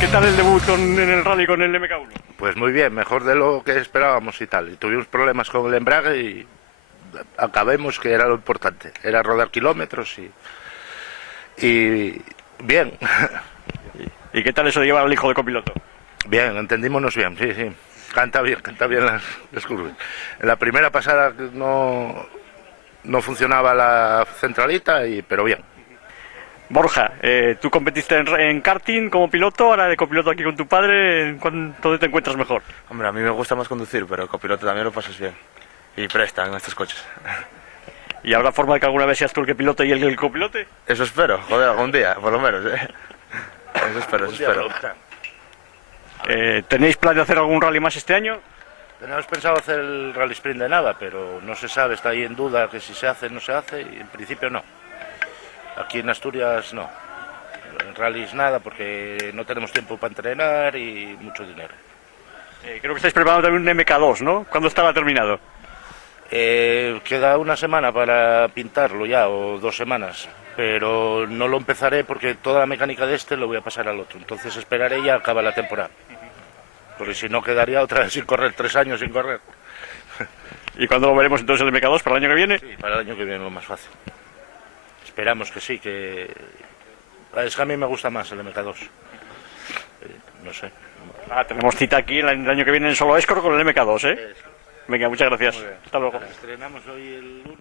¿Qué tal el debut en el rally con el MK1? Pues muy bien, mejor de lo que esperábamos y tal. Y tuvimos problemas con el embrague y acabemos, que era lo importante. Era rodar kilómetros y bien. ¿Y qué tal eso de llevar al hijo de copiloto? Bien, entendímonos bien, sí, sí. Canta bien las curvas. En la primera pasada no funcionaba la centralita, pero bien. Borja, tú competiste en karting como piloto, ahora de copiloto aquí con tu padre, ¿dónde te encuentras mejor? Hombre, a mí me gusta más conducir, pero copiloto también lo pasas bien. Y presta en estos coches. ¿Y habrá forma de que alguna vez seas tú el que pilote y él el copilote? Eso espero, joder, algún día, por lo menos, Eso espero. ¿Tenéis plan de hacer algún rally más este año? Tenemos pensado hacer el Rally Sprint de Nava, pero no se sabe, está ahí en duda que si se hace o no se hace, y en principio no. Aquí en Asturias no. En rallies nada, porque no tenemos tiempo para entrenar y mucho dinero. Creo que estáis preparando también un MK2, ¿no? ¿Cuándo estará terminado? Queda una semana para pintarlo ya, o 2 semanas, pero no lo empezaré porque toda la mecánica de este lo voy a pasar al otro. Entonces esperaré y ya acaba la temporada. Porque si no quedaría otra vez sin correr, 3 años sin correr. ¿Y cuándo lo veremos entonces el MK2? ¿Para el año que viene? Sí, para el año que viene lo más fácil. Esperamos que sí, que... Es que a mí me gusta más el MK2. No sé. Tenemos cita aquí el año que viene en Solo Escort con el MK2, ¿eh? Venga, muchas gracias. Hasta luego. Estrenamos hoy el 1.